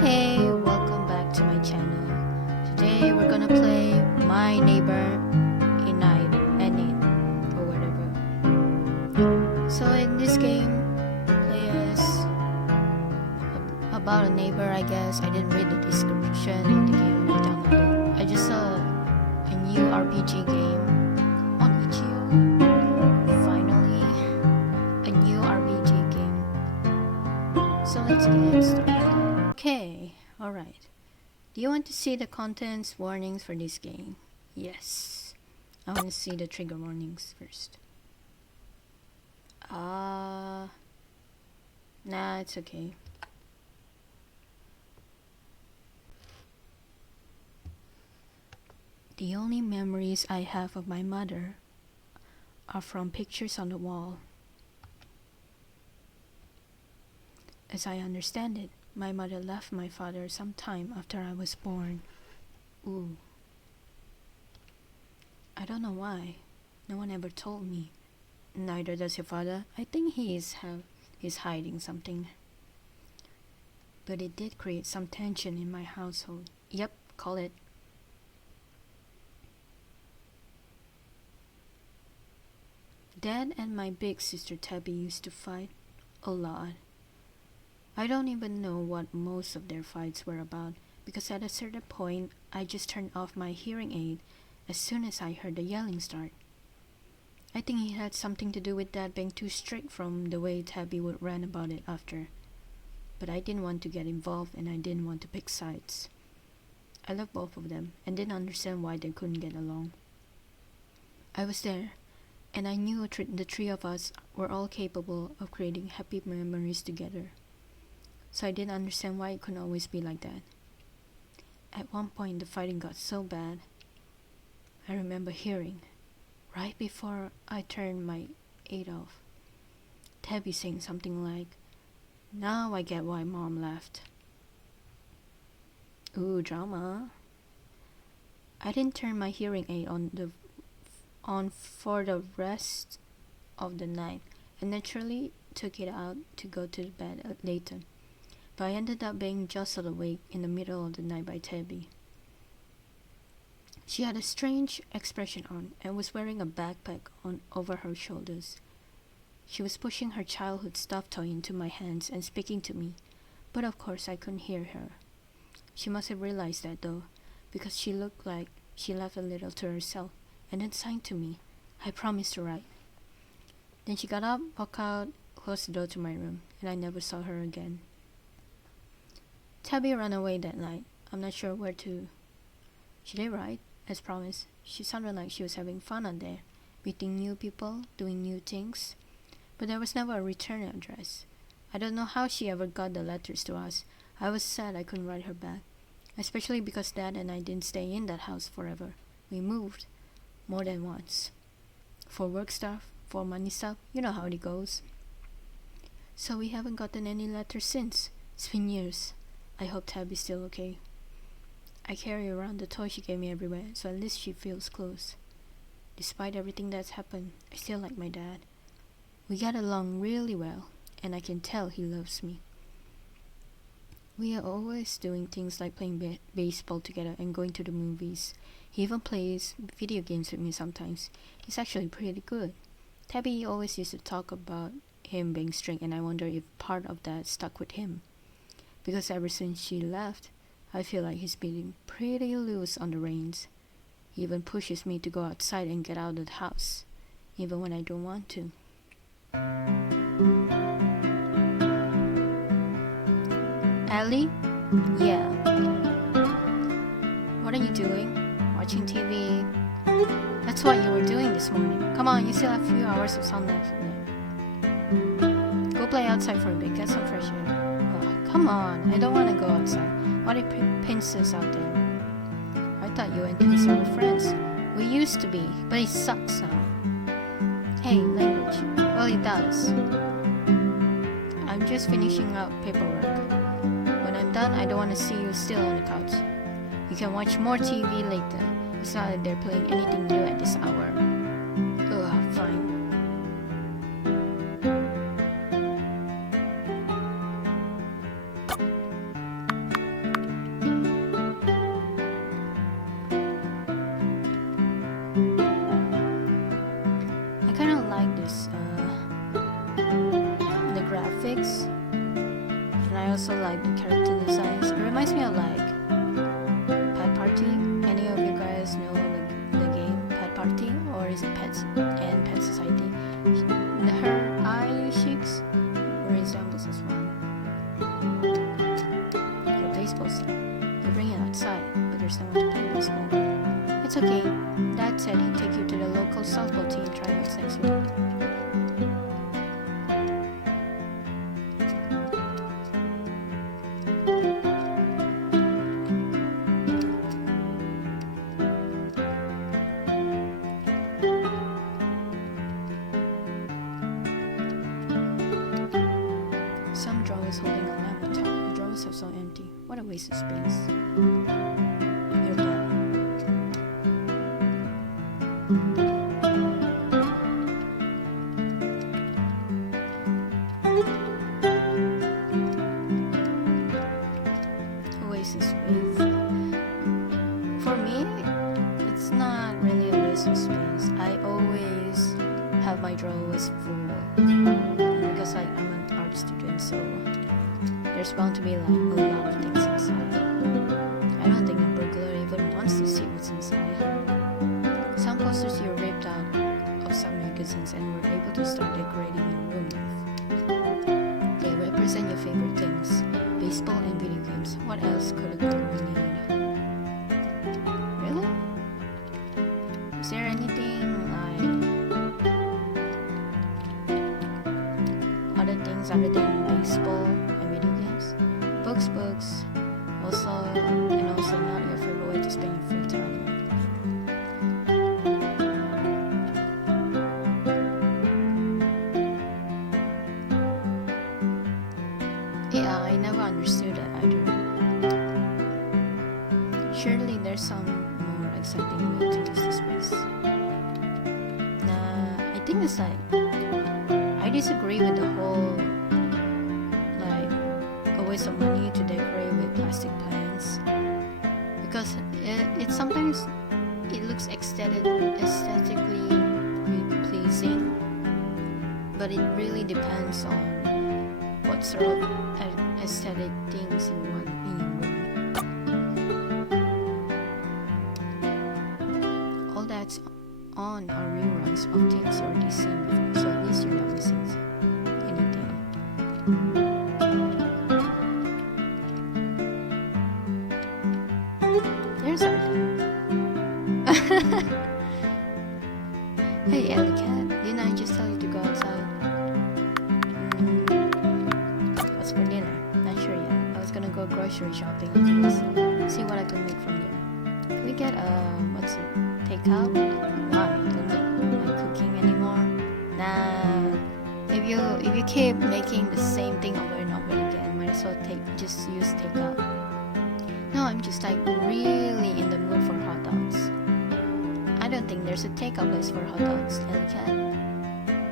Hey, welcome back to my channel. Today we're gonna play My Neighbor Enide, or whatever. So in this game, play as about a neighbor, I guess. I didn't read the description of the game when I downloaded it. I just saw a new RPG game on itch.io. Finally, a new RPG game. So let's get started. Okay, alright. Do you want to see the contents warnings for this game? Yes. I want to see the trigger warnings first. Nah, it's okay. The only memories I have of my mother are from pictures on the wall. As I understand it, my mother left my father some time after I was born. Ooh. I don't know why. No one ever told me. Neither does your father. I think he's hiding something. But it did create some tension in my household. Yep, call it. Dad and my big sister Tabby used to fight a lot. I don't even know what most of their fights were about, because at a certain point, I just turned off my hearing aid as soon as I heard the yelling start. I think it had something to do with Dad being too strict from the way Tabby would rant about it after. But I didn't want to get involved and I didn't want to pick sides. I loved both of them and didn't understand why they couldn't get along. I was there, and I knew the three of us were all capable of creating happy memories together. So I didn't understand why it couldn't always be like that. At one point, the fighting got so bad. I remember hearing, right before I turned my aid off, Tabby saying something like, "Now I get why Mom left." Ooh, drama. I didn't turn my hearing aid on for the rest of the night, and naturally took it out to go to bed later. But I ended up being jostled awake in the middle of the night by Tabby. She had a strange expression on and was wearing a backpack over her shoulders. She was pushing her childhood stuffed toy into my hands and speaking to me, but of course I couldn't hear her. She must have realized that though, because she looked like she laughed a little to herself and then signed to me. I promised to write. Then she got up, walked out, closed the door to my room, and I never saw her again. Tabby ran away that night. I'm not sure where to. She did right, as promised. She sounded like she was having fun out there, meeting new people, doing new things. But there was never a return address. I don't know how she ever got the letters to us. I was sad I couldn't write her back, especially because Dad and I didn't stay in that house forever. We moved, more than once. For work stuff, for money stuff, you know how it goes. So we haven't gotten any letters since. It's been years. I hope Tabby's still okay. I carry around the toy she gave me everywhere, so at least she feels close. Despite everything that's happened, I still like my dad. We get along really well, and I can tell he loves me. We are always doing things like playing baseball together and going to the movies. He even plays video games with me sometimes. He's actually pretty good. Tabby always used to talk about him being strict, and I wonder if part of that stuck with him. Because ever since she left, I feel like he's been pretty loose on the reins. He even pushes me to go outside and get out of the house, even when I don't want to. Ellie? Yeah. What are you doing? Watching TV? That's what you were doing this morning. Come on, you still have a few hours of sunlight. Go play outside for a bit, get some fresh air. Come on, I don't want to go outside. What if Princess out there? I thought you and Prince were friends. We used to be, but he sucks now. Hey, language. Well, he does. I'm just finishing up paperwork. When I'm done, I don't want to see you still on the couch. You can watch more TV later. It's not like they're playing anything new at this hour. Ugh, fine. I also like the character designs. It reminds me of like Pet Party. Any of you guys know the game Pet Party, or is it Pets and Pet Society? Her eye shapes resembles this one. Your baseball style. You bring it outside, but there's no one to play baseball. It's okay. Dad said he'd take you to the local softball team tryouts next week. Some drawers holding a lamp on top. The drawers are so empty. What a waste of space. You're done. A waste of space. For me, it's not really a waste of space. I always have my drawers full. Because like I'm an art student, so there's bound to be like a lot of things inside. I don't think a burglar even wants to see what's inside. Some posters you ripped out of some magazines and were able to start decorating your room with. They represent your favorite things, baseball and video games. What else could a girl need? Really? Is there anything like other things other than baseball and video games? Books. Also not your favorite way to spend your free time. Yeah, I never understood that either. Surely there's some more exciting way to use this space. I think it's like I disagree with the whole like a waste of money to decorate with plastic plants, because it sometimes it looks aesthetically pleasing, but it really depends on what sort of aesthetic things you want in your room. All that's on are reruns of things you already seen before, so at least you're not missing anything. There's something. Hey, Ellie Cat, didn't I just tell you to go outside? What's for dinner? Not sure yet. I was gonna go grocery shopping after this. See what I can make from there. Can we get takeout? Why? Don't like cooking anymore? Nah. If you keep making the same thing over and over again, might as well just use takeout. No, I'm just like really in the mood for hot dogs. I don't think there's a takeout place for hot dogs, Ellie Cat.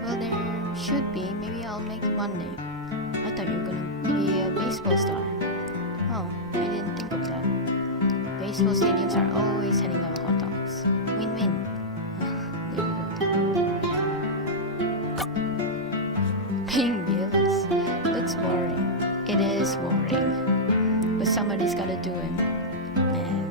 Well, there should be. Maybe I'll make it one day. I thought you were gonna be a baseball star. Oh, I didn't think of that. Baseball stadiums are always handing out hot dogs. Win-win. There you go. Paying bills looks boring. It is boring, but somebody's gotta do it. Man.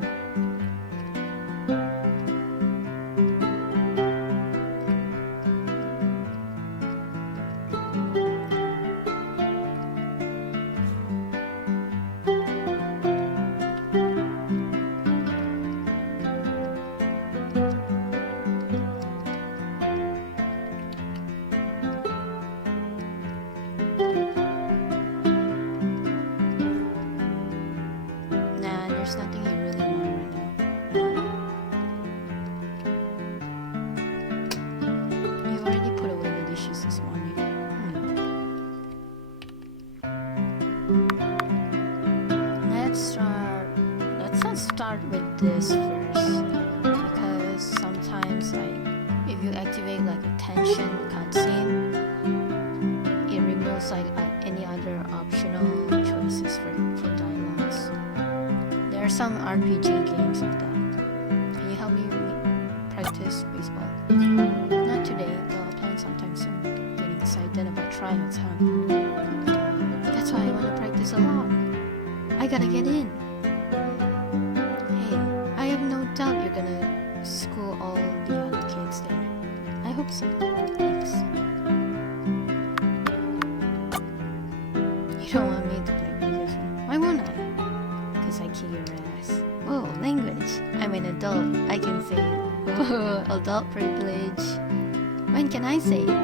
There's nothing you really want right now. You already put away the dishes this morning. Let's not start with this first, because sometimes like if you activate like a tension cutscene, it removes like any other optional choices for dialogues. There are some RPG games like that. Can you help me practice baseball? Not today, but I'll plan sometime soon. Getting excited about tryouts, huh? That's why I want to practice is a lot. I gotta get in. Hey, I have no doubt you're gonna school all the other kids there. I hope so. Thanks. You don't want me to play video game. Why won't I? Because I kick your ass. Whoa, language. I'm an adult. I can say it. Whoa, adult privilege. When can I say it?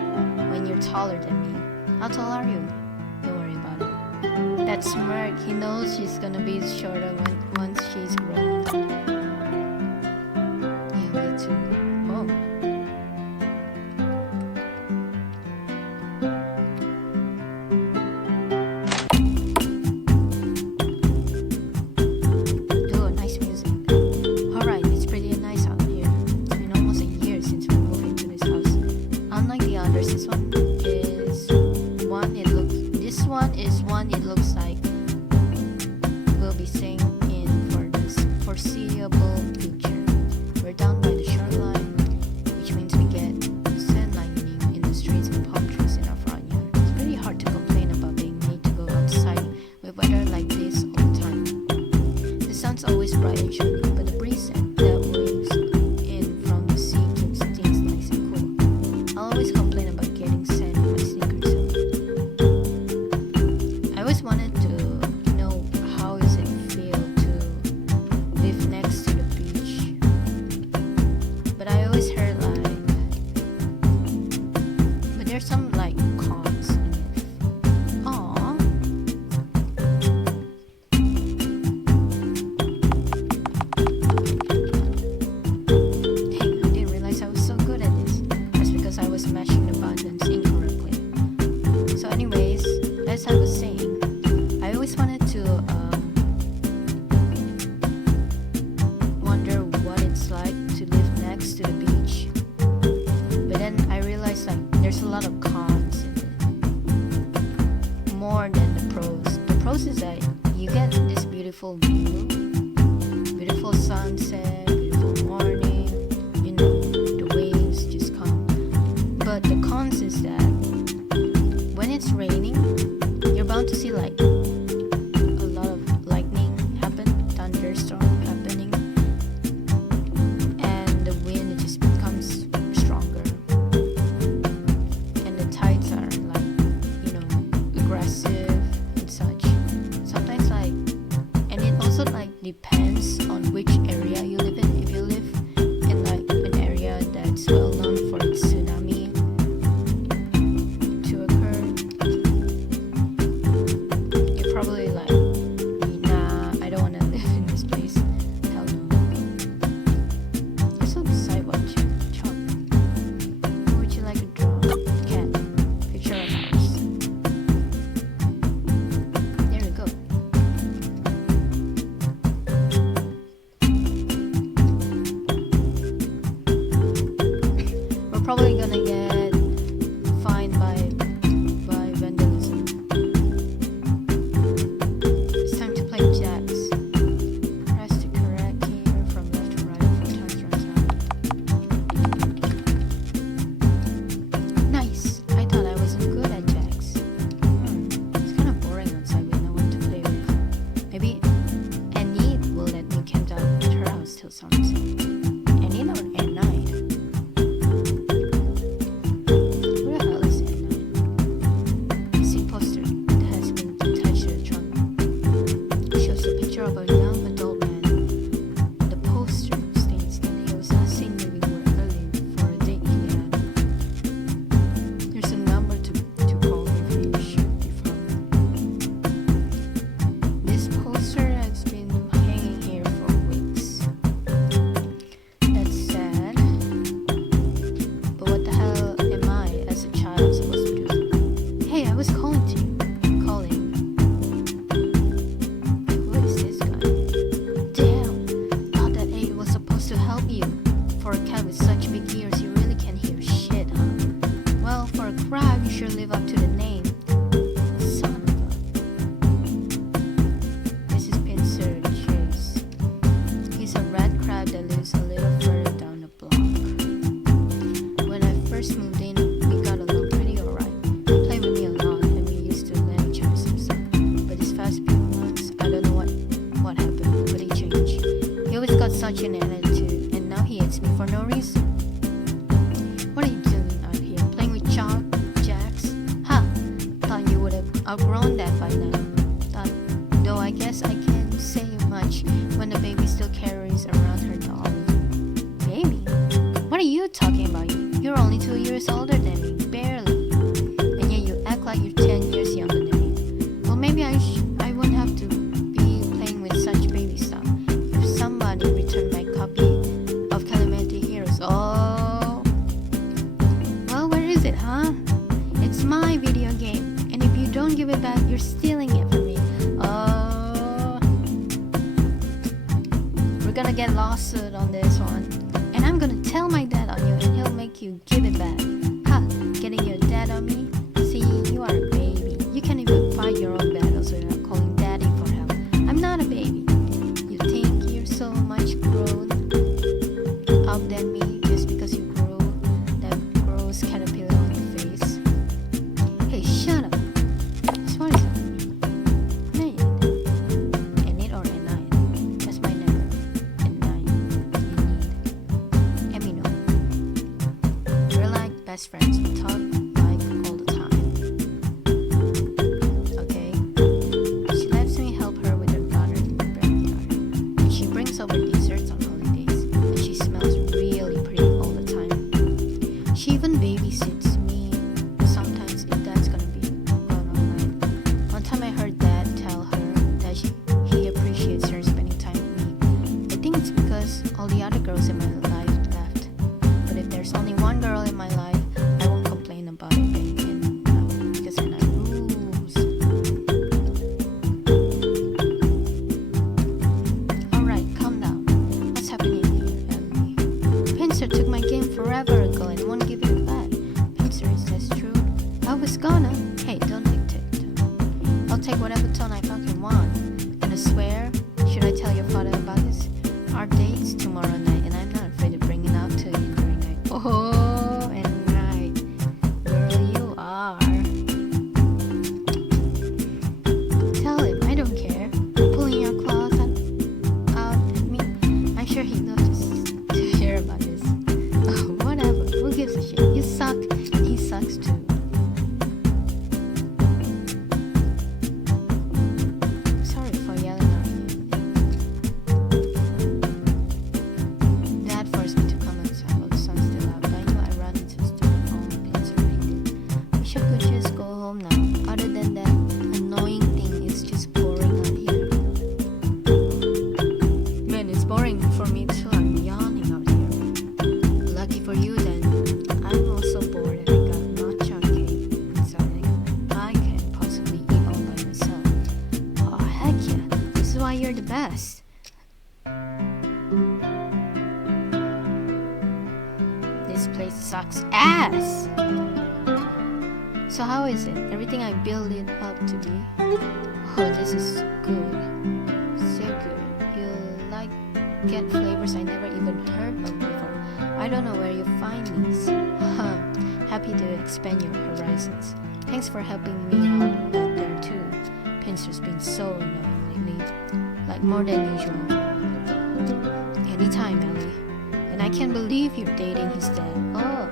When you're taller than me. How tall are you? Don't worry about it. That smirk, he knows she's gonna be shorter once she's grown. Yeah, me too. Oh. Dude, nice music. Alright, it's pretty nice out here. It's been almost a year since we moved into this house. Unlike the others, this one it looks like we'll be staying in for this foreseeable future. We're down by the shoreline, which means we get sand lightning in the streets and palm trees in our front yard. It's pretty hard to complain about being made to go outside with weather like this all the time. The sun's always bright and shiny, but the breeze that waves in from the sea keeps things nice and cool. I'll always complain about getting sand in my sneakers. I always wanted to know how does it feel to live next to the beach, but I always heard but there's some cons in it. Aww. Hey, I didn't realize I was so good at this. That's because I was mashing the buttons incorrectly. So anyways, as I was saying, I always wanted to wonder what it's like to live next to the beach. But then I realized there's a lot of cons in it. More than the pros. The pros is that you get this beautiful view, beautiful sunset, beautiful morning, the waves just come. But the cons is that when it's raining, you're bound to see a lot of lightning happen, thunderstorm happening, and the wind just becomes stronger, and the tides are aggressive and such. Sometimes and it also depends on which area you live in. If you live in an area that's well known for its tsunami to occur, you're probably nah, I don't want to live in this place. Hell no. Let's look at the sidewalk chalk. What would you like to draw? Cat. Picture of a house. There we go. such an attitude, and now he hates me for no reason. What are you doing out here? Playing with jacks? Ha! Thought you would have outgrown that by now. Though I guess I can't say much when the baby still carries around her doll. Baby? What are you talking about? You're only 2 years older than me, barely. And yet you act like you're 10 years younger than me. Well, maybe I wouldn't have to be playing with such baby stuff if somebody returned my copy of Calamity Heroes. Oh. Well, where is it, huh? It's my video game. And if you don't give it back, you're stealing it from me. Oh. We're gonna get lawsuit on this one. And I'm gonna tell my dad on you and he'll make you give it back. Ha! Getting your dad on me? See, you are a baby. You can't even fight your own battles without calling daddy for help. I'm not a baby. You think you're so much grown up than me just because you grew that gross caterpillar on your face? Hey, shut up. So what is that? Enide or Enide? That's my neighbor. Enide. Enide. Emino. We're like best friends. We talk like all the time. Okay? She lets me help her with her daughter in the backyard. And she brings over desserts on holidays. And she smells really pretty all the time. She even babysits me sometimes if that's gonna be going all night. One time I heard Dad tell her that he appreciates her spending time with me. I think it's because all the other girls in my life left. But if there's only one girl in my life, I won't complain about it being in because then I lose. Alright, calm down. What's happening here, Emily? Pincer took my game forever ago and won't give it back. Pincer, is this true? I was gonna. Hey, don't dictate. I'll take whatever tone I fucking want. And I swear, should I tell your father about this? Our date's tomorrow night and I'm not afraid of bringing it out to you during night. Oh, and right. Girl, you are. Tell him, I don't care. Pulling your claws out at me. I'm sure he knows to hear about this. Oh, whatever. Who gives a shit? You suck, and he sucks too. Sorry for yelling at you. Dad forced me to come outside while the sun's still out, but I knew I ran into the stupid home pins rated. Wish I could just go home now. Other than that annoying thing, it's just boring out here. Man, it's boring for me too. I'm yawning out here. Lucky for you then. I'm also bored and I got matcha cake and something I can't possibly eat all by myself. Oh heck yeah, this is why you're the best. This place sucks ass. So how is it? Everything I build it up to be? Oh, this is good. So good. You like get flavors I never even heard of before. I don't know where you find these. Happy to expand your horizons. Thanks for helping me out back there too. Pincer's been so annoying lately. Like more than usual. Anytime, Ellie. And I can't believe you're dating his dad. Oh.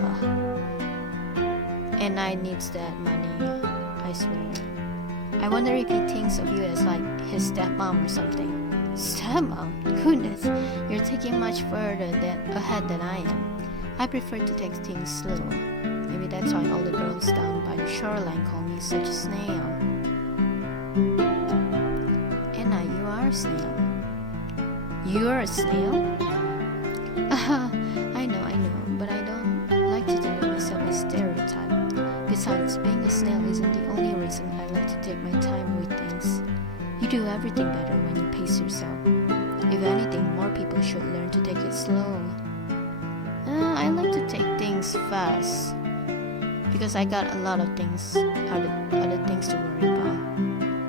And I needs that money, I swear. I wonder if he thinks of you as like his stepmom or something. Stepmom? Goodness, you're taking much further ahead than I am. I prefer to take things slow. Maybe that's why all the girls down by the shoreline call me such a snail. Anna, you are a snail. You're a snail? I know, but I don't like to think of myself as stereotype. Besides, being a snail isn't the only reason I like to take my time with things. You do everything better when you pace yourself. If anything, more people should learn to take it slow. I like to take things fast because I got a lot of things, other things to worry about.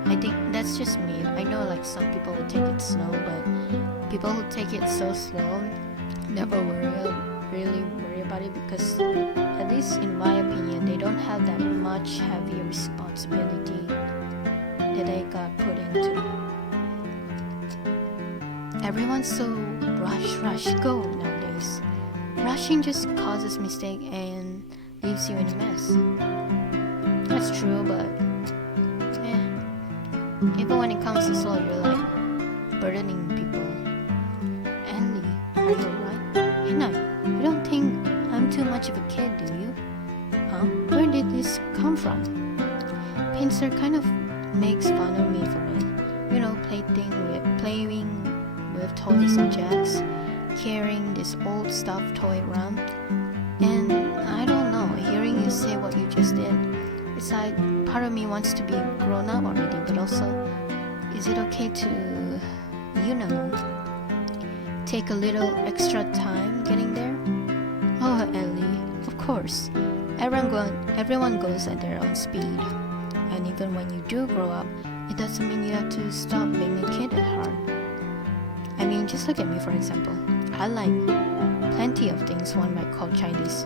I think that's just me. I know like some people who take it slow, but people who take it so slow never really worry about it because, at least in my opinion, they don't have that much heavy responsibility that they got put into. Everyone's so rush, go nowadays. Rushing just causes mistake and leaves you in a mess. That's true, but even when it comes to slow, you're like burdening people. Ellie, are you alright? Enide, you don't think I'm too much of a kid, do you? Huh? Where did this come from? Pincer kind of makes fun of me for it. You know, playing with toys and jacks, carrying this old stuffed toy around. And I don't know, hearing you say what you just did, it's like part of me wants to be grown up already, but also, is it okay to, take a little extra time getting there? Oh, Ellie, of course. Everyone goes at their own speed. And even when you do grow up, it doesn't mean you have to stop being a kid at heart. I mean, just look at me for example. I like plenty of things one might call childish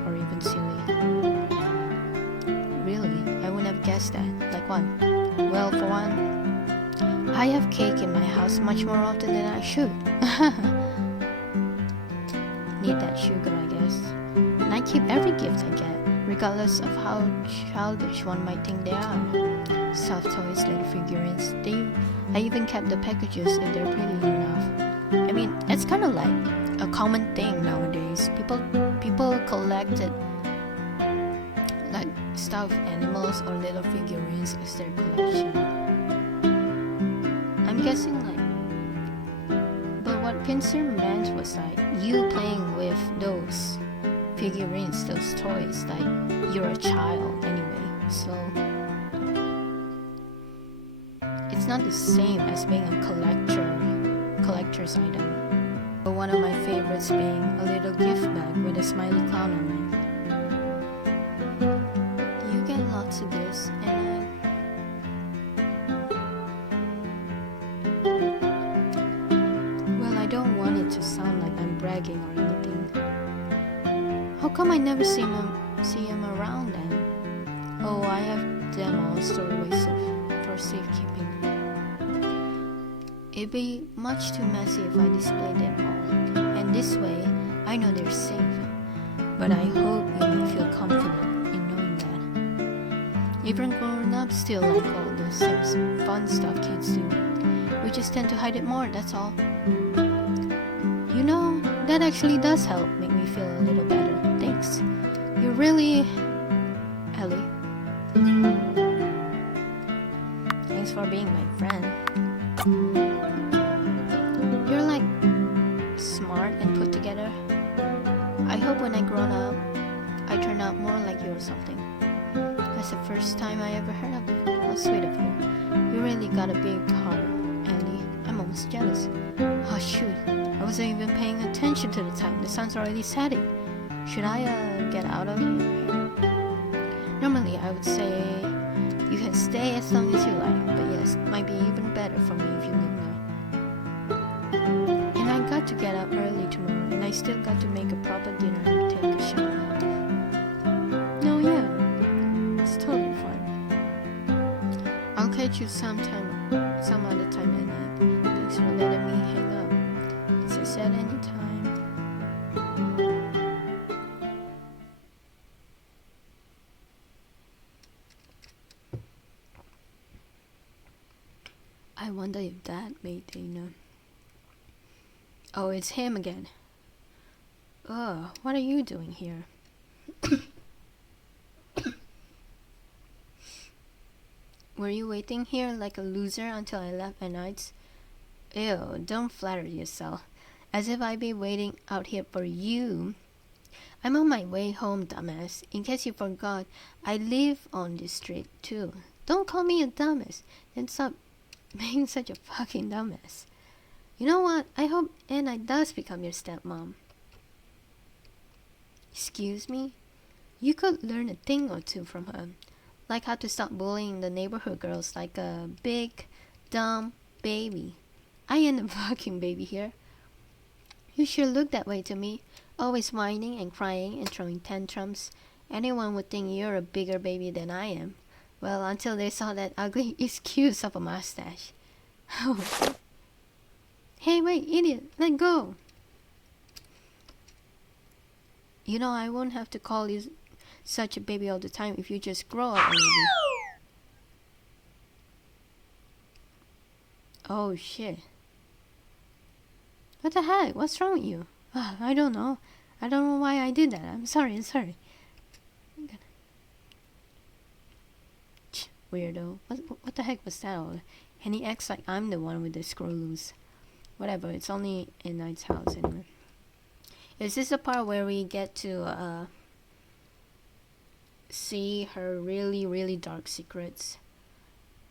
or even silly. Really, I wouldn't have guessed that. Like what? Well, for one, I have cake in my house much more often than I should. Need that sugar, I guess. And I keep every gift I get, regardless of how childish one might think they are. Soft toys, little figurines. I even kept the packages if they're pretty enough. I mean, it's kind of like a common thing nowadays. People collected like stuffed animals or little figurines as their collection. I'm guessing but what Pincer meant was like you playing with those figurines, those toys, like you're a child anyway. So it's not the same as being a collector's item. But one of my favorites being a little gift bag with a smiley clown on it. You get lots of gifts, and I don't want it to sound like I'm bragging or anything. How come I never see him around then? Oh, I have them all stored away for safekeeping. It'd be much too messy if I displayed them all, and this way, I know they're safe. But I hope you may feel confident in knowing that. Even grown-ups still like all the same fun stuff kids do. We just tend to hide it more, that's all. You know, that actually does help make me feel a little better. Thanks. You're really... Ellie. Thanks for being my friend. You're like smart and put together. I hope when I grow up, I turn out more like you or something. That's the first time I ever heard of it. How sweet of you. You really got a big heart, Ellie. I'm almost jealous. Oh shoot, I wasn't even paying attention to the time. The sun's already setting. Should I get out of here? Normally I would say you can stay as long as you like, but yes, it might be even better for me if you leave now. And I got to get up early tomorrow, and I still got to make a proper dinner and take a shower. No, yeah, it's totally fine. I'll catch you some other time at night. Thanks for letting me hang up. As I said, anytime. I wonder if that made Dana. Oh, it's him again. Ugh, what are you doing here? Were you waiting here like a loser until I left at night? Ew, don't flatter yourself. As if I'd be waiting out here for you. I'm on my way home, dumbass. In case you forgot, I live on this street too. Don't call me a dumbass. Then stop being such a fucking dumbass. You know what? I hope Enide does become your stepmom. Excuse me? You could learn a thing or two from her. Like how to stop bullying the neighborhood girls like a big, dumb baby. I ain't a fucking baby here. You sure look that way to me. Always whining and crying and throwing tantrums. Anyone would think you're a bigger baby than I am. Well, until they saw that ugly excuse of a mustache. Hey, wait, idiot, let go! You know, I won't have to call you such a baby all the time if you just grow up already. Oh shit. What the heck? What's wrong with you? I don't know. I don't know why I did that. I'm sorry. Weirdo. What the heck was that all? And he acts like I'm the one with the screw loose. Whatever, it's only Enide's house anyway. Is this the part where we get to see her really dark secrets?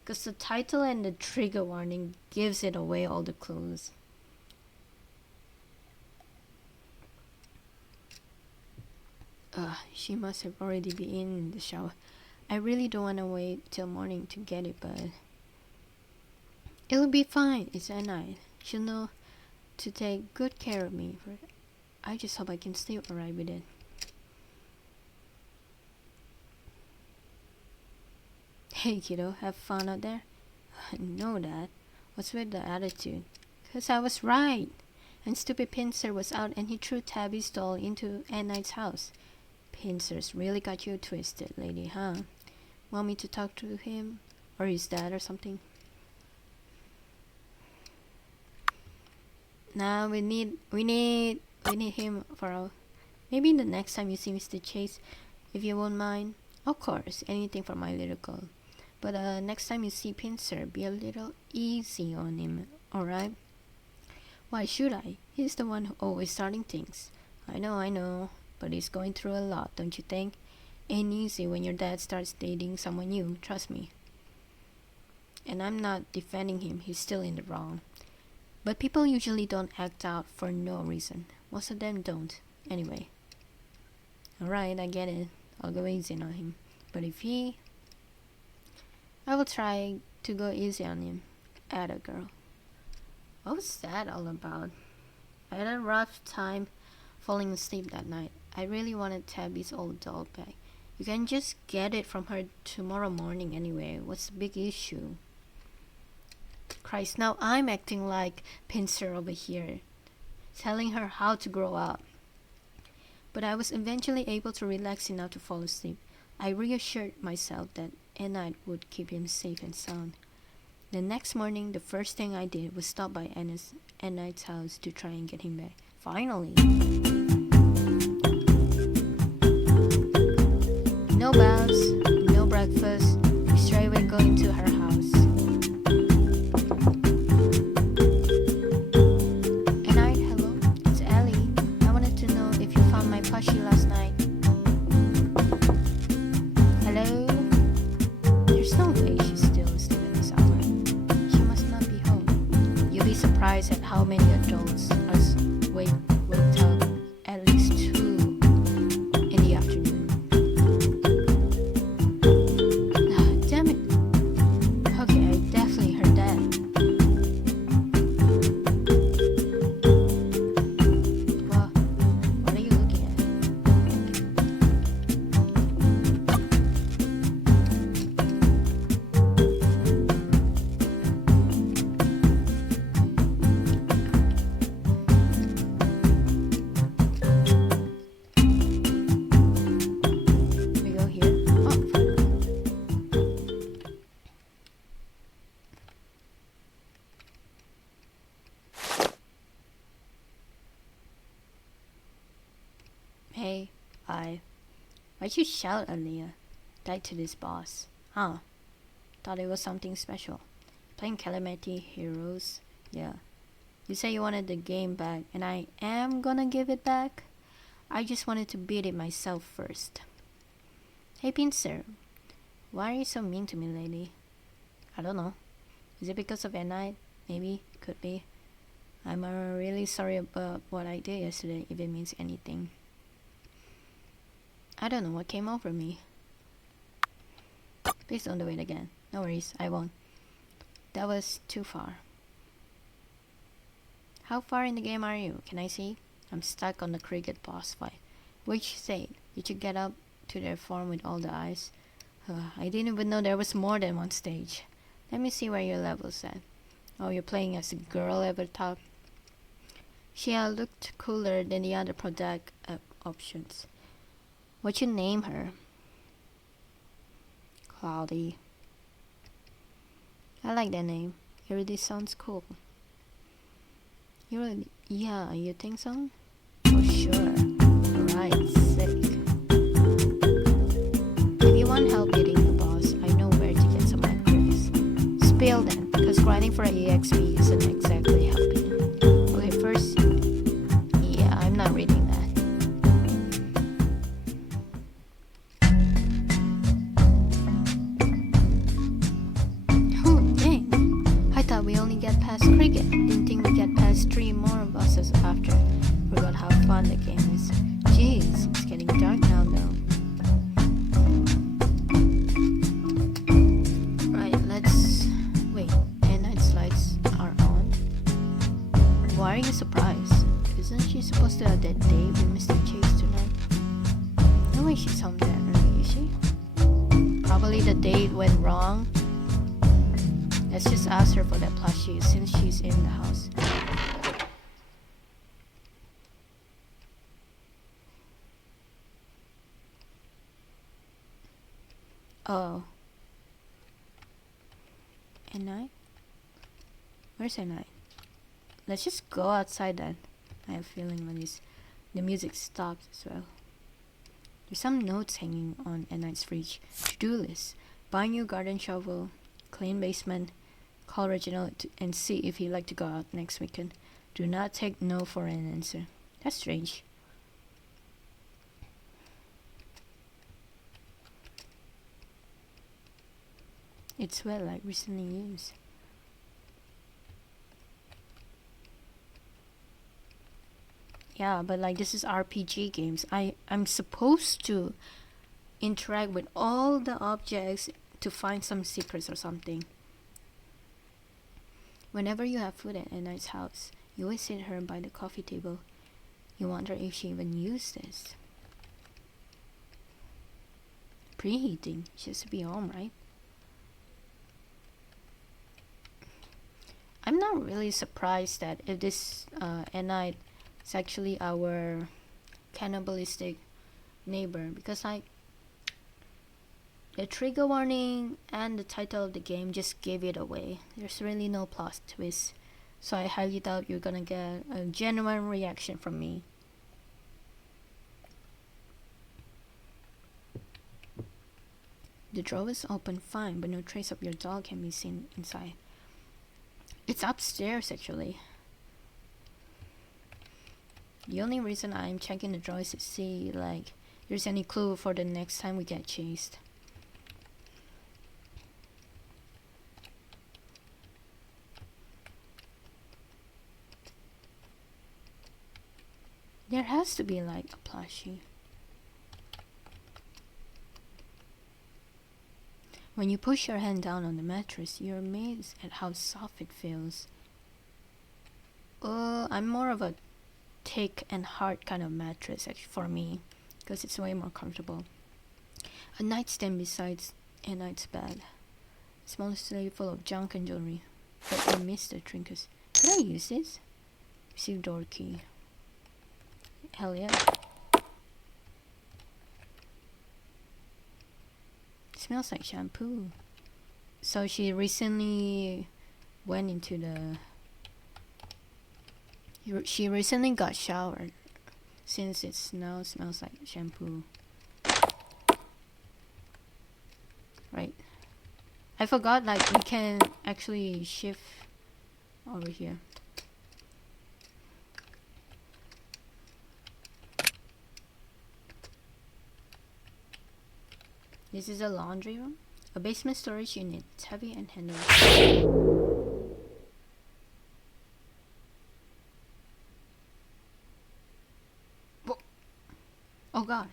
Because the title and the trigger warning gives it away all the clues. She must have already been in the shower. I really don't want to wait till morning to get it, but it'll be fine. It's Enide. She'll know to take good care of me. I just hope I can sleep alright with it. Hey kiddo, have fun out there? No, Dad. What's with the attitude? 'Cause I was right. And stupid Pincer was out and he threw Tabby's doll into Enide's house. Pincer's really got you twisted, lady, huh? Want me to talk to him? Or his dad or something? Nah, we need him for our... Maybe the next time you see Mr. Chase, if you won't mind. Of course, anything for my little girl. But next time you see Pincer, be a little easy on him, alright? Why should I? He's the one who always starting things. I know, but he's going through a lot, don't you think? Ain't easy when your dad starts dating someone new, trust me. And I'm not defending him, he's still in the wrong. But people usually don't act out for no reason. Most of them don't, anyway. Alright, I get it. I'll go easy on him. But if I will try to go easy on him. Atta girl. What was that all about? I had a rough time falling asleep that night. I really wanted Tabby's old doll back. You can just get it from her tomorrow morning anyway. What's the big issue? Christ, now I'm acting like Pincer over here, telling her how to grow up. But I was eventually able to relax enough to fall asleep. I reassured myself that Enide would keep him safe and sound. The next morning, the first thing I did was stop by Enide's house to try and get him back. Finally! No baths, no breakfast, we straight away going to her house. Enide, hello, it's Ellie. I wanted to know if you found my plushie last night. Hello? There's no way she's still asleep this hour. She must not be home. You'll be surprised at how many adults are waked up at least 2 in the afternoon. Damn it. Okay, I definitely heard that. Well, what are you looking at? We go here. Oh, fine. Hey, why'd you shout, Aaliyah? Died to this boss. Huh? Thought it was something special. Playing Calamity Heroes? Yeah. You say you wanted the game back, and I am gonna give it back? I just wanted to beat it myself first. Hey, Pincer. Why are you so mean to me lately? I don't know. Is it because of Enide? Maybe. Could be. I'm really sorry about what I did yesterday, if it means anything. I don't know what came over me. Please don't do it again. No worries, I won't. That was too far. How far in the game are you? Can I see? I'm stuck on the cricket boss fight. Which state? Did you get up to their farm with all the eyes? I didn't even know there was more than one stage. Let me see where your level's at. Oh, you're playing as a girl at the top. She looked cooler than the other product options. What you name her? Cloudy. I like that name. It really sounds cool. Yeah, you think so? For sure. Alright, sick. If you want help beating the boss, I know where to get some upgrades. Spill them, because grinding for EXP isn't exactly helping. Okay, first... Yeah, I'm not reading that. Oh, dang. I thought we only get past cricket. Didn't think we get past 3 more bosses after. Forgot how fun the game is. Jeez, it's getting dark now though. Right, let's... Wait, Enide's lights are on? Why are you surprised? Isn't she supposed to have that date with Mr. Chase tonight? No way she's home that early, is she? Probably the date went wrong. Let's just ask her for that plushie since she's in the house. Oh. Enide? Where's Enide? Let's just go outside then. I have a feeling when the music stops as well. There's some notes hanging on Enide's fridge. To-do list. Buy new garden shovel. Clean basement. Call Reginald and see if he'd like to go out next weekend. Do not take no for an answer. That's strange. It's well like recently used. Yeah, but like this is RPG games. I'm supposed to interact with all the objects to find some secrets or something. Whenever you have food at Enide's house, you always sit her by the coffee table. You wonder if she even used this. Preheating. She has to be home, right? I'm not really surprised that if this Enide is actually our cannibalistic neighbor, because like the trigger warning and the title of the game just gave it away. There's really no plot twist, so I highly doubt you're gonna get a genuine reaction from me. The drawer is open fine, but no trace of your dog can be seen inside. It's upstairs actually. The only reason I'm checking the drawers is to see like there's any clue for the next time we get chased. There has to be like a plushie. When you push your hand down on the mattress, you're amazed at how soft it feels. I'm more of a thick and hard kind of mattress actually for me, because it's way more comfortable. A nightstand besides Enide's bed. It's mostly full of junk and jewelry, but I miss the trinkets. Could I use this? Receive door key. Hell yeah. Smells like shampoo. So she recently went into the... She recently got showered, since it now smells like shampoo. Right. I forgot like we can actually shift over here. This is a laundry room. A basement storage unit. It's heavy and handled. Whoa. Oh god.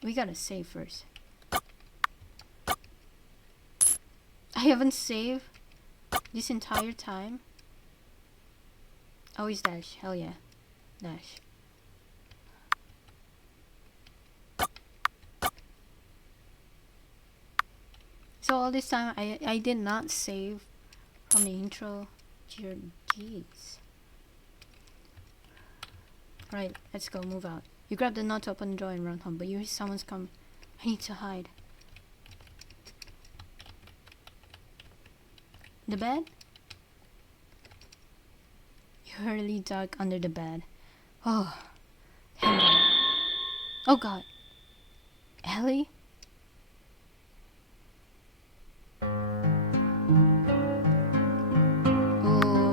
We gotta save first. I haven't saved this entire time. Oh, he's Dash. Hell yeah. Dash. So all this time I did not save from the intro. Jeez. Right, let's go, move out. You grab the nut to open the door and run home, but you hear someone's coming. I need to hide. The bed? You hurriedly dug under the bed. Oh, thank God. Oh God. Ellie?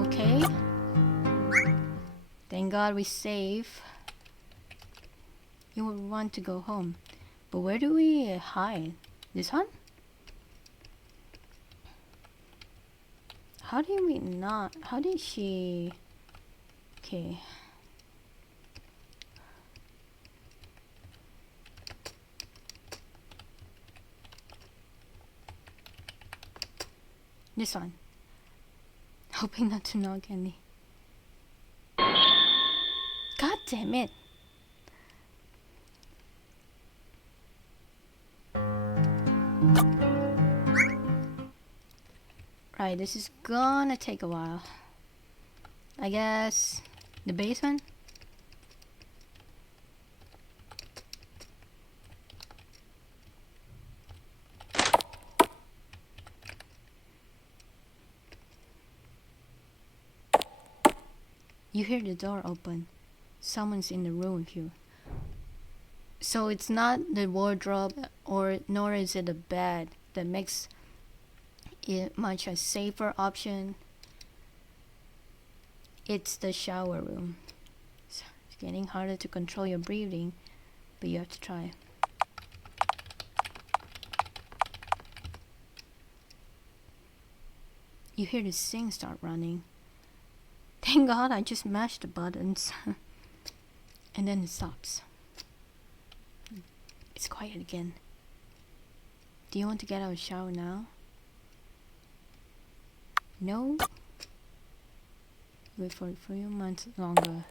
Okay. Thank God we save. You would want to go home. But where do we hide? This one? How did we not? How did she... Okay. This one. Hoping not to knock any. God damn it. Right, this is gonna take a while. I guess the basement? You hear the door open. Someone's in the room with you. So it's not the wardrobe, or nor is it the bed that makes it much a safer option. It's the shower room. So it's getting harder to control your breathing, but you have to try. You hear the sink start running. Thank God I just mashed the buttons. And then it stops. It's quiet again. Do you want to get out of the shower now? No? Wait for a few months longer.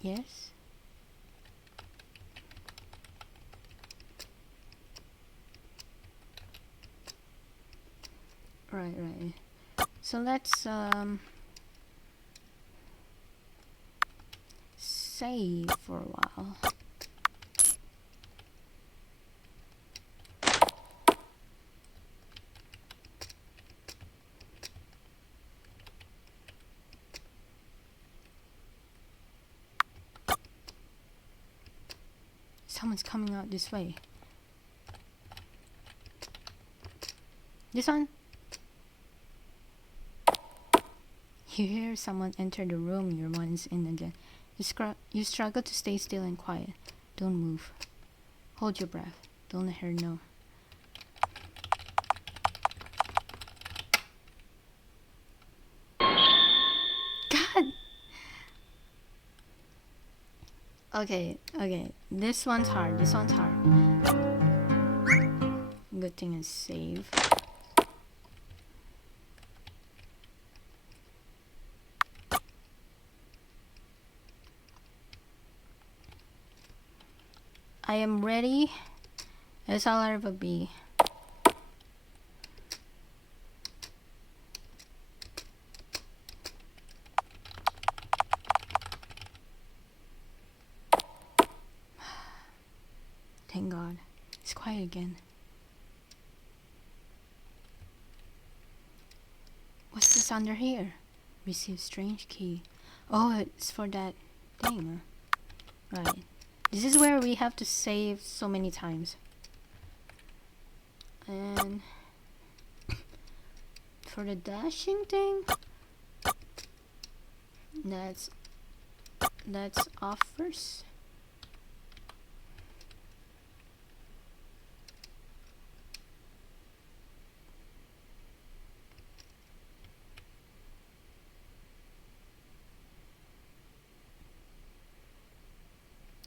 Yes? Right. So let's save for a while. Someone's coming out this way. This one? You hear someone enter the room you're once in again. You struggle to stay still and quiet. Don't move. Hold your breath. Don't let her know. God! Okay. This one's hard. Good thing I save. I am ready as I'll ever be. Thank God. It's quiet again. What's this under here? Receive strange key. Oh, it's for that thing. Right. This is where we have to save so many times. And for the dashing thing, that's off first.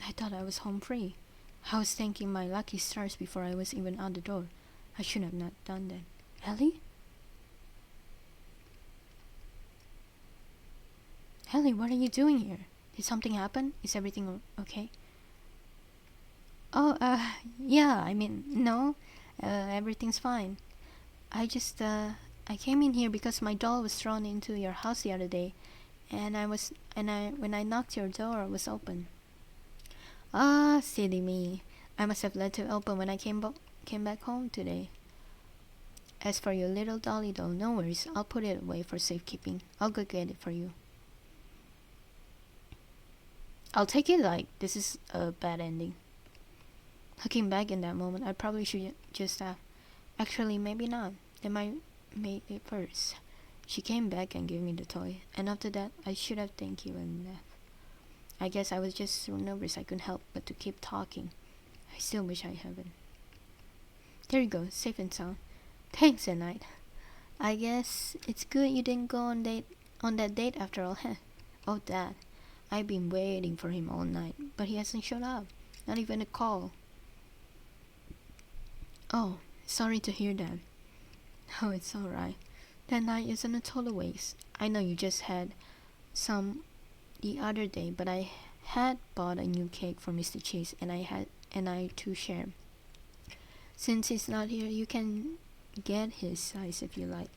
I thought I was home free. I was thanking my lucky stars before I was even out the door. I should have not done that. Ellie? Ellie, what are you doing here? Did something happen? Is everything okay? Oh, yeah, I mean, no, everything's fine. I came in here because my doll was thrown into your house the other day, and when I knocked, your door was open. Ah, silly me. I must have left it open when I came back home today. As for your little dolly doll, no worries, I'll put it away for safekeeping. I'll go get it for you. I'll take it like this is a bad ending. Looking back in that moment, I probably should just have. Actually, maybe not. They might make it first. She came back and gave me the toy, and after that, I should have thanked you and left. I guess I was just so nervous I couldn't help but to keep talking. I still wish I hadn't. There you go, safe and sound. Thanks, Enide. I guess it's good you didn't go on that date after all, huh? Oh, Dad. I've been waiting for him all night, but he hasn't shown up. Not even a call. Oh, sorry to hear that. Oh, it's alright. That night isn't a total waste. I know you just had some the other day, but I had bought a new cake for Mr. Chase, and I to share. Since he's not here, you can get his size if you like.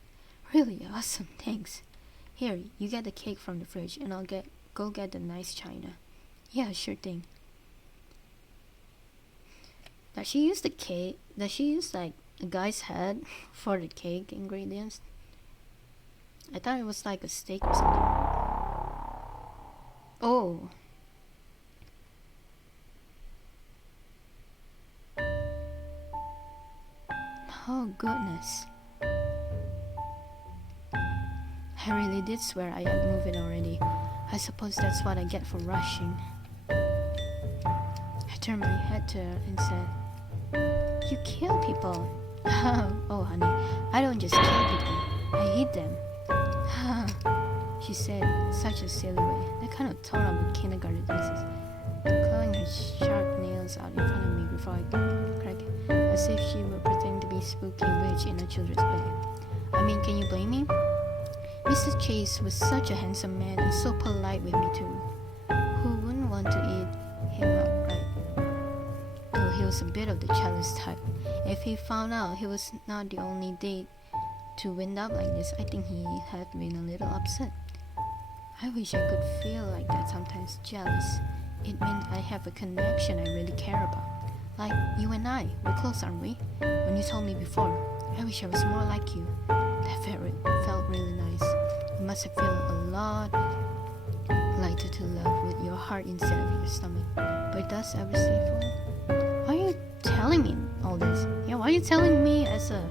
Really awesome, thanks. Here, you get the cake from the fridge, and I'll go get the nice china. Yeah, sure thing. Does she use like a guy's head for the cake ingredients? I thought it was like a steak or something. Oh. Oh goodness. I really did swear I had moved it already. I suppose that's what I get for rushing. I turned my head to her and said, You kill people. Oh honey, I don't just kill people, I hit them. She said, such a silly way, the kind of tone of a kindergarten uses, clawing her sharp nails out in front of me before I crack it, as if she were pretending to be spooky witch in a children's play. I mean, can you blame me? Mr. Chase was such a handsome man and so polite with me too. Who wouldn't want to eat him up, right? Though he was a bit of the jealous type. If he found out he was not the only date to wind up like this, I think he'd have been a little upset. I wish I could feel like that sometimes, jealous. It meant I have a connection I really care about. Like you and I, we're close, aren't we? When you told me before, I wish I was more like you. That felt really nice. You must have felt a lot lighter to love with your heart instead of your stomach. But does ever stay full? Why are you telling me all this? Yeah, why are you telling me as a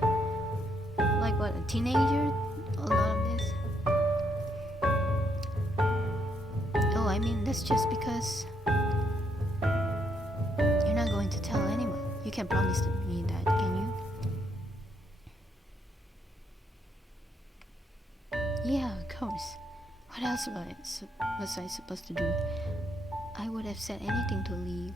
teenager? A lot of this? Oh, I mean, that's just because you're not going to tell anyone. You can promise me that, can you? Yeah, of course. What else was I supposed to do? I would have said anything to leave.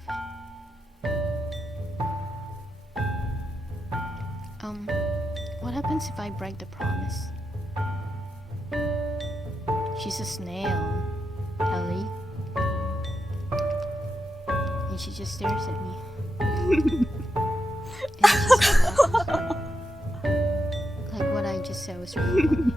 What happens if I break the promise? She's a snail, Ellie. And she just stares at me. And she just laughs. Like what I just said was really funny.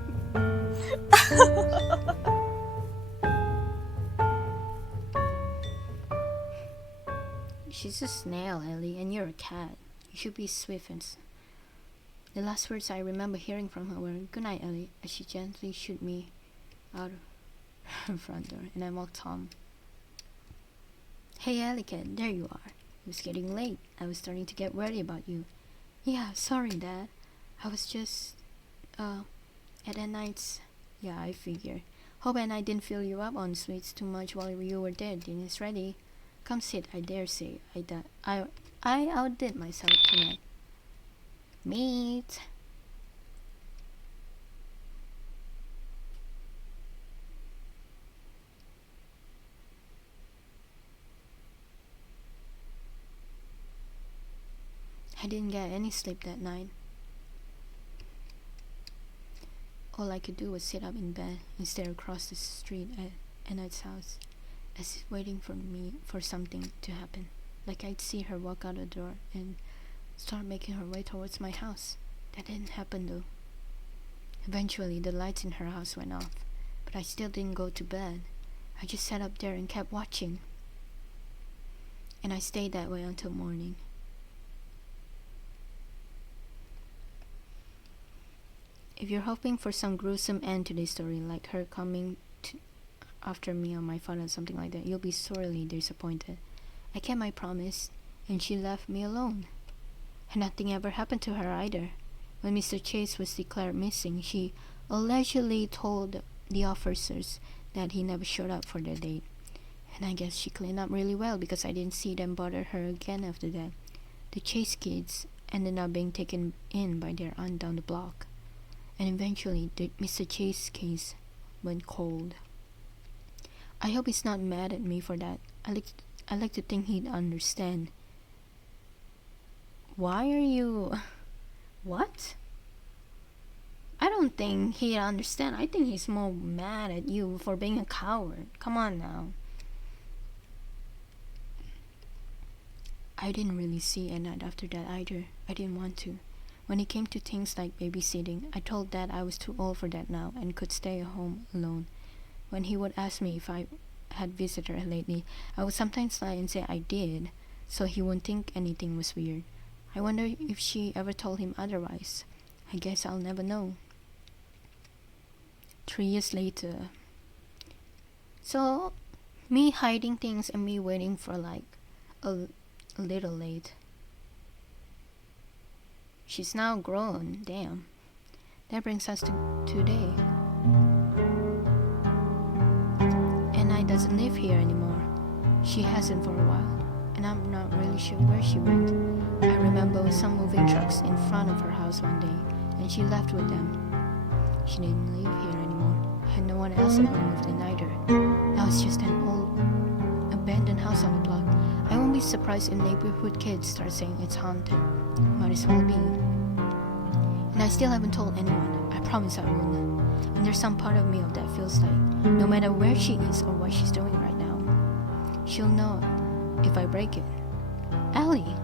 She's a snail, Ellie, and you're a cat. You should be swift and... The last words I remember hearing from her were, "Good night, Ellie," as she gently shooed me out her front door, and I walked home. Hey, Ellie cat, there you are. It was getting late. I was starting to get worried about you. Yeah, sorry, Dad. I was just, at Enide's. Yeah, I figure. Hope Enide didn't fill you up on sweets too much while you were there. Dinner's ready. Come sit, I dare say. I outdid myself tonight. Meat. I didn't get any sleep that night. All I could do was sit up in bed and stare across the street at Enide's house, as if waiting for something to happen. Like I'd see her walk out the door and start making her way towards my house. That didn't happen though. Eventually, the lights in her house went off, but I still didn't go to bed. I just sat up there and kept watching. And I stayed that way until morning. If you're hoping for some gruesome end to this story, like her coming after me on my phone or something like that, you'll be sorely disappointed. I kept my promise, and she left me alone. And nothing ever happened to her either. When Mr. Chase was declared missing, she allegedly told the officers that he never showed up for their date. And I guess she cleaned up really well because I didn't see them bother her again after that. The Chase kids ended up being taken in by their aunt down the block. And eventually, the Mr. Chase case went cold. I hope he's not mad at me for that. I like to think he'd understand. Why are you... What? I don't think he'd understand. I think he's more mad at you for being a coward. Come on now. I didn't really see Enide after that either. I didn't want to. When it came to things like babysitting, I told Dad I was too old for that now and could stay at home alone. When he would ask me if I had visited her lately, I would sometimes lie and say I did, so he wouldn't think anything was weird. I wonder if she ever told him otherwise. I guess I'll never know. 3 years later. So, me hiding things and me waiting for like a little late. She's now grown, damn. That brings us to today. Enide doesn't live here anymore. She hasn't for a while, and I'm not really sure where she went. I remember some moving trucks in front of her house one day, and she left with them. She didn't live here anymore, and no one else ever moved in either. Now it's just an old, abandoned house on the block. I won't be surprised if neighborhood kids start saying it's haunted. Might as well be. And I still haven't told anyone. I promise I won't. And there's some part of me that feels like no matter where she is or what she's doing right now, she'll know if I break it. Ellie.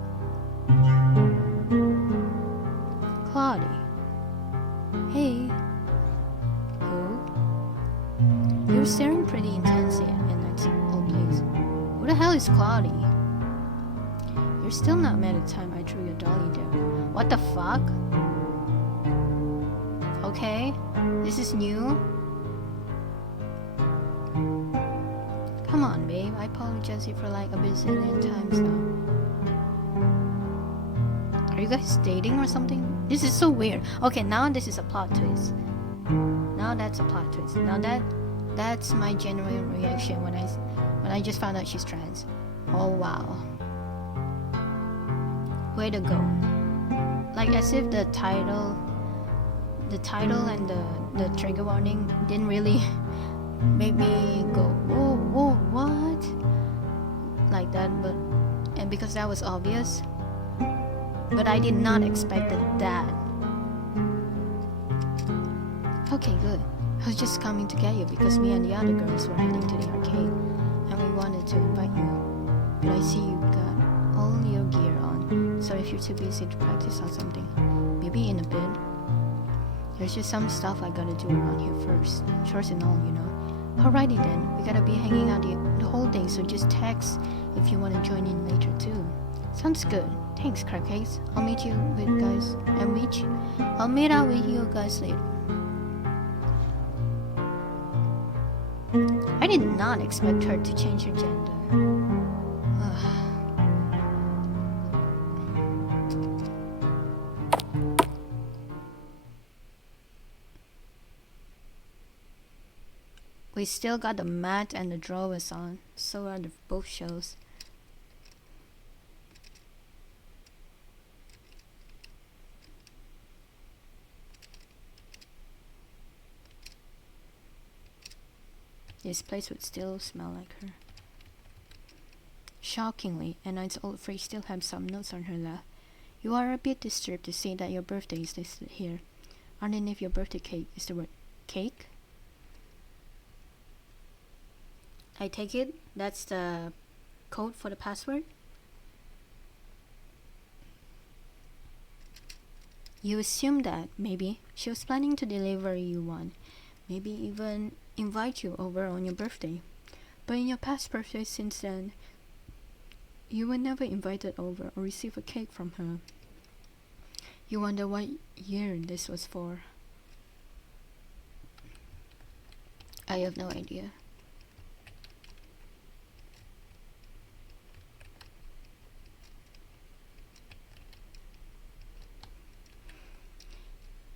Claudia. Hey. Who? You're staring pretty intensely at Enide's old place. Who the hell is Claudia? You're still not mad at the time I threw your dolly down. What the fuck? Okay, this is new. Come on, babe. I apologized for like a bazillion times now. Are you guys dating or something? This is so weird. Okay, now this is a plot twist. Now that's a plot twist. Now that's my genuine reaction when I just found out she's trans. Oh wow. Way to go. Like as if the title and the trigger warning didn't really make me go whoa what like that, and because that was obvious, but I did not expect that. Okay, good. I was just coming to get you because me and the other girls were heading to the arcade and we wanted to invite you, but I see you got all your gear on, so if you're too busy to practice on something, maybe in a bit. There's just some stuff I gotta do around here first, chores and all, you know. Alrighty then, we gotta be hanging out the whole day, so just text if you wanna join in later too. Sounds good. Thanks, crackheads. I'll meet up with you guys later. I did not expect her to change her gender. We still got the mat and the drawers on, so are both shows. This place would still smell like her. Shockingly, Enide's old fridge still has some notes on her lap. You are a bit disturbed to see that your birthday is listed here. Underneath your birthday cake is the word cake. I take it that's the code for the password. You assume that maybe she was planning to deliver you one, maybe even invite you over on your birthday. But in your past birthdays since then, you were never invited over or received a cake from her. You wonder what year this was for. I have no idea.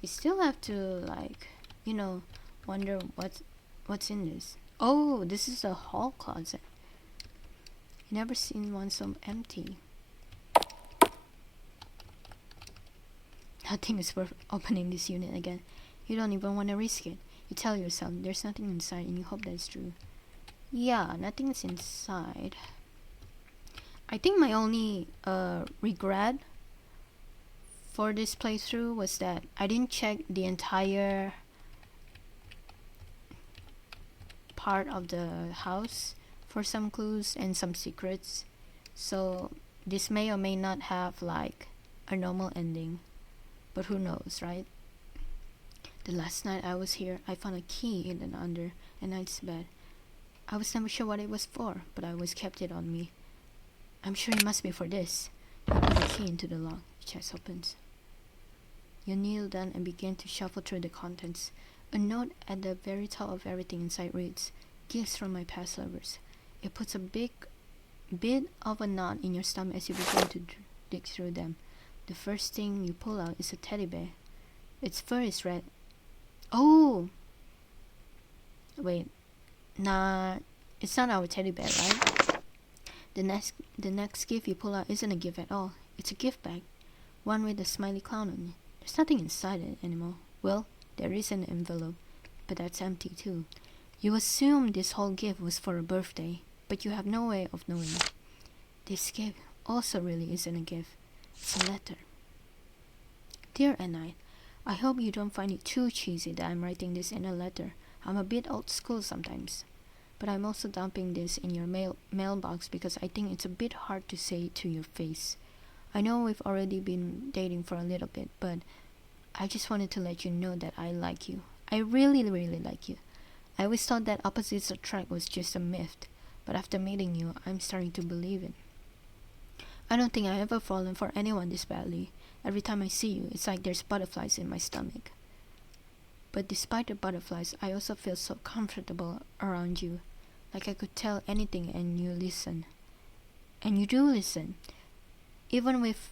You still have to, like, wonder what's in this. Oh, this is a hall closet. Never seen one so empty. Nothing is worth opening this unit again. You don't even want to risk it. You tell yourself there's nothing inside and you hope that's true. Yeah, nothing's inside. I think my only regret for this playthrough was that I didn't check the entire part of the house for some clues and some secrets. So this may or may not have like a normal ending, but who knows, right? The last night I was here, I found a key hidden under Enide's bed. I was never sure what it was for, but I always kept it on me. I'm sure it must be for this. You put the key into the lock. The chest opens. You kneel down and begin to shuffle through the contents. A note at the very top of everything inside reads, "Gifts from my past lovers." It puts a big bit of a knot in your stomach as you begin to dig through them. The first thing you pull out is a teddy bear. Its fur is red. Oh! Wait. Nah, it's not our teddy bear, right? The next gift you pull out isn't a gift at all. It's a gift bag. One with a smiley clown on it. There's nothing inside it anymore. Well, there is an envelope, but that's empty too. You assume this whole gift was for a birthday, but you have no way of knowing. This gift also really isn't a gift. It's a letter. Dear Enide, I hope you don't find it too cheesy that I'm writing this in a letter. I'm a bit old school sometimes. But I'm also dumping this in your mailbox because I think it's a bit hard to say to your face. I know we've already been dating for a little bit, but I just wanted to let you know that I like you. I really, really like you. I always thought that opposites attract was just a myth, but after meeting you, I'm starting to believe it. I don't think I've ever fallen for anyone this badly. Every time I see you, it's like there's butterflies in my stomach. But despite the butterflies, I also feel so comfortable around you. Like I could tell anything and you listen. And you do listen. Even with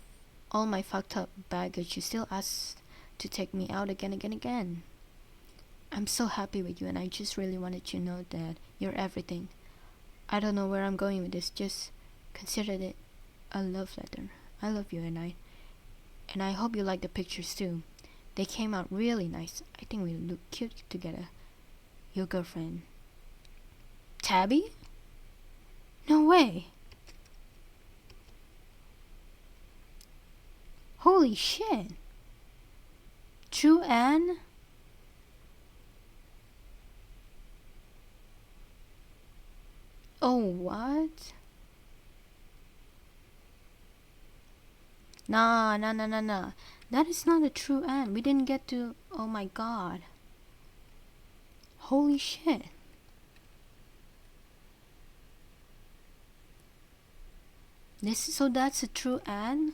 all my fucked up baggage, you still ask to take me out again. I'm so happy with you and I just really wanted you to know that you're everything. I don't know where I'm going with this, just consider it a love letter. I love you, and I hope you like the pictures too. They came out really nice. I think we look cute together. Your girlfriend. Tabby? No way. Holy shit. True Anne? Oh, what? Nah. That is not a true Anne. We didn't get to... Oh my god. Holy shit. So that's a true Anne?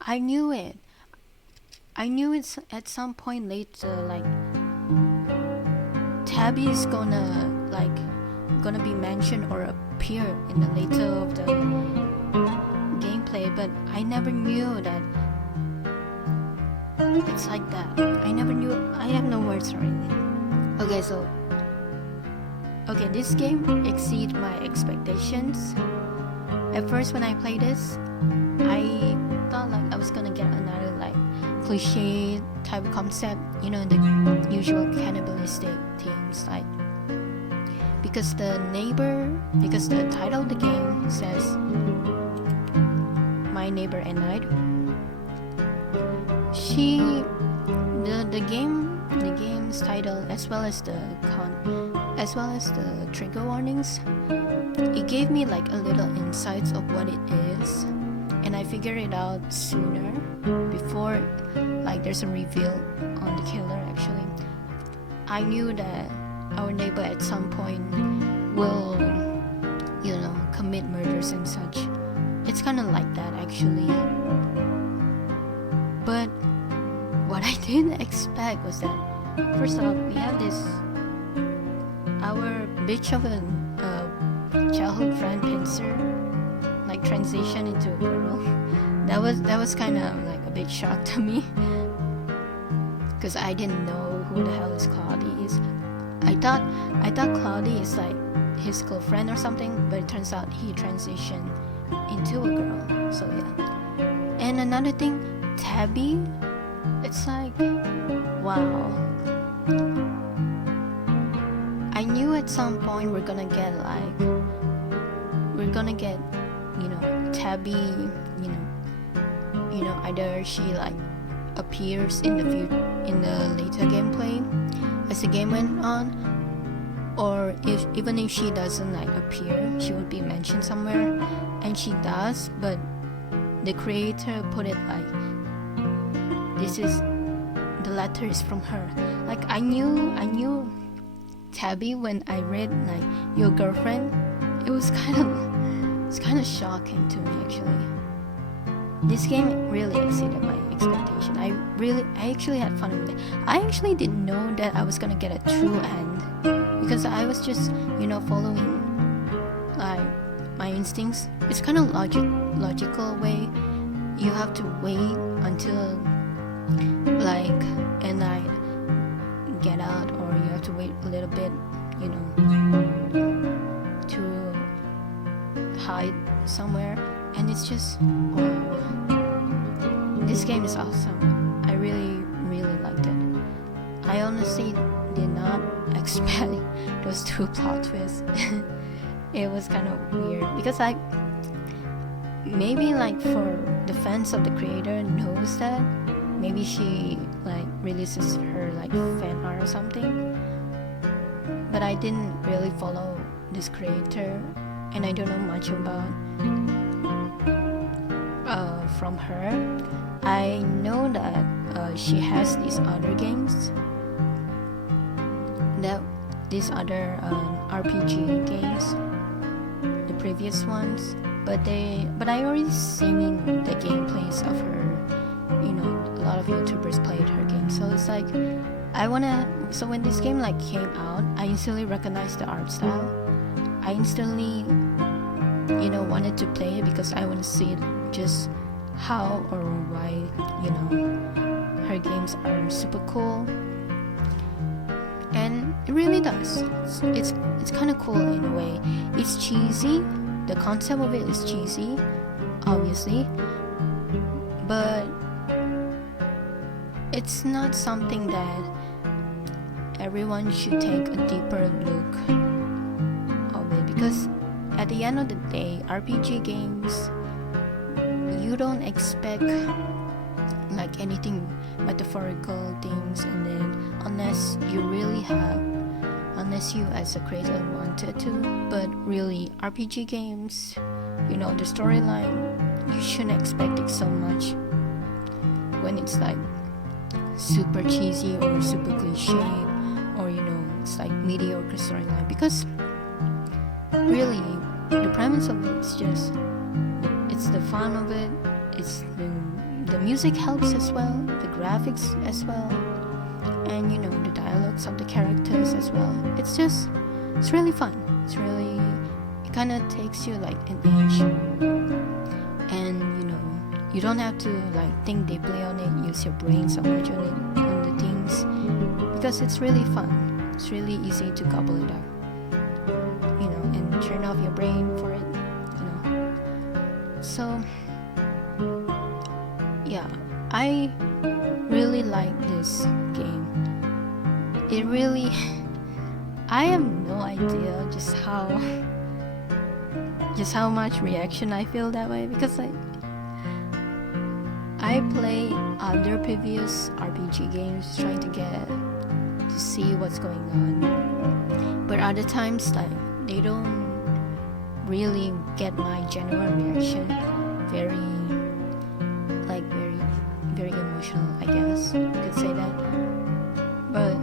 I knew it. I knew it at some point later, like Tabby's gonna be mentioned or appear in the later of the gameplay, but I never knew that it's like that. I never knew. I have no words for anything. Okay, this game exceeded my expectations. At first when I played this, I thought like I was gonna get another like cliche type of concept, the usual cannibalistic themes, like because the title of the game says My Neighbor Enide. she the game's title, as well as the trigger warnings, it gave me like a little insights of what it is, and I figured it out sooner before like there's a reveal on the killer. Actually, I knew that our neighbor at some point will, commit murders and such. It's kind of like that actually. But what I didn't expect was that, first off, we have this, our bitch of a childhood friend Pincer, like transition into a girl. That was kind of like a big shock to me, because I didn't know who the hell is Claudie is. I thought Claudie is like his girlfriend or something, but it turns out he transitioned into a girl. So yeah. And another thing, Tabby, it's like, wow. I knew at some point we're gonna get Tabby, either she like appears in the later gameplay as the game went on, or even if she doesn't like appear, she would be mentioned somewhere, and she does, but the creator put it like, the letter is from her. Like I knew Tabby when I read like your girlfriend. It was kind of shocking to me actually. This game really exceeded my expectation. I actually had fun with it. I actually didn't know that I was gonna get a true end, because I was just following like my instincts. It's kind of logical way. You have to wait until like Enide get out, or you have to wait a little bit, to hide somewhere, and it's just, wow. This game is awesome. I really, really liked it. I honestly did not expect those two plot twists. It was kind of weird, because maybe like for the fans of the creator knows that maybe she like releases her like fan art or something, but I didn't really follow this creator, and I don't know much about from her. I know that she has these other games, these other RPG games, the previous ones, but I already seen the gameplays of her. A lot of YouTubers played her game, so it's like so when this game like came out, I instantly recognized the art style. I instantly wanted to play it, because I want to see just how or why her games are super cool, and it really does. It's kind of cool in a way. It's cheesy. The concept of it is cheesy, obviously, but it's not something that everyone should take a deeper look of it, because at the end of the day, RPG games, you don't expect like anything metaphorical things, and then unless you as a creator wanted to. But really, RPG games, the storyline, you shouldn't expect it so much when it's like super cheesy or super cliche, or it's like mediocre storyline, because really the premise of it is just, it's the fun of it, it's the music helps as well, the graphics as well, and the dialogues of the characters as well. It's really fun. It kind of takes you like an edge, and you don't have to like think deeply on it, use your brain so much on the things, because it's really fun. It's really easy to gobble it up, and turn off your brain for it, So yeah, I really like this game. It really I have no idea just how much reaction I feel that way, because I play other previous RPG games trying to see what's going on, but other times like they don't really get my genuine reaction. Very very emotional, I guess you could say that. But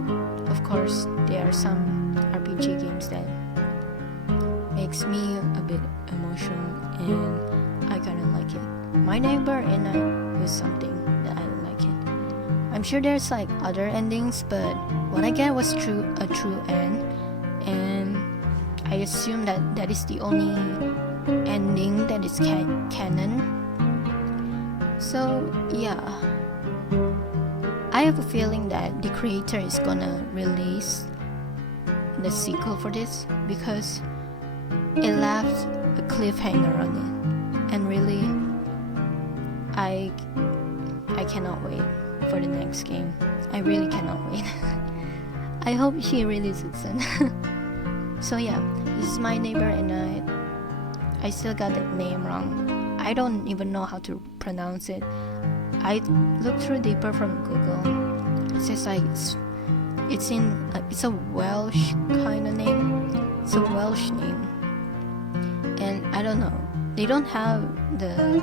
of course there are some RPG games that makes me a bit emotional, and I kind of like it. My Neighbor Enide was something that I like it. I'm sure there's like other endings, but what I get was a true end, and I assume that is the only ending that is canon. So yeah, I have a feeling that the creator is gonna release the sequel for this, because it left a cliffhanger on it, and really I cannot wait for the next game. I really cannot wait. I hope she releases it soon. So yeah, this is My Neighbor Enide. I still got that name wrong. I don't even know how to pronounce it. I looked through deeper from Google. It says like it's a Welsh kind of name. It's a Welsh name, and I don't know. They don't have the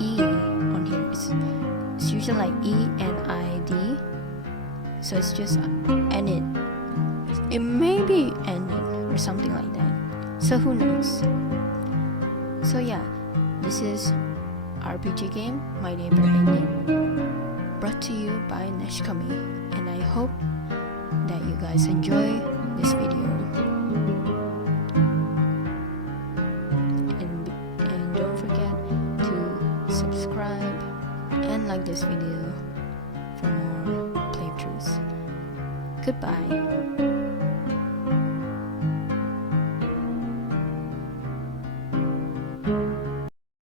E on here. It's usually like ENID. So it's just Enid. It may be Enid or something like that. So who knows? So yeah, this is RPG game My Neighbor Enid, brought to you by Neshkami, and I hope that you guys enjoy this video. And don't forget to subscribe and like this video for more playthroughs. Goodbye.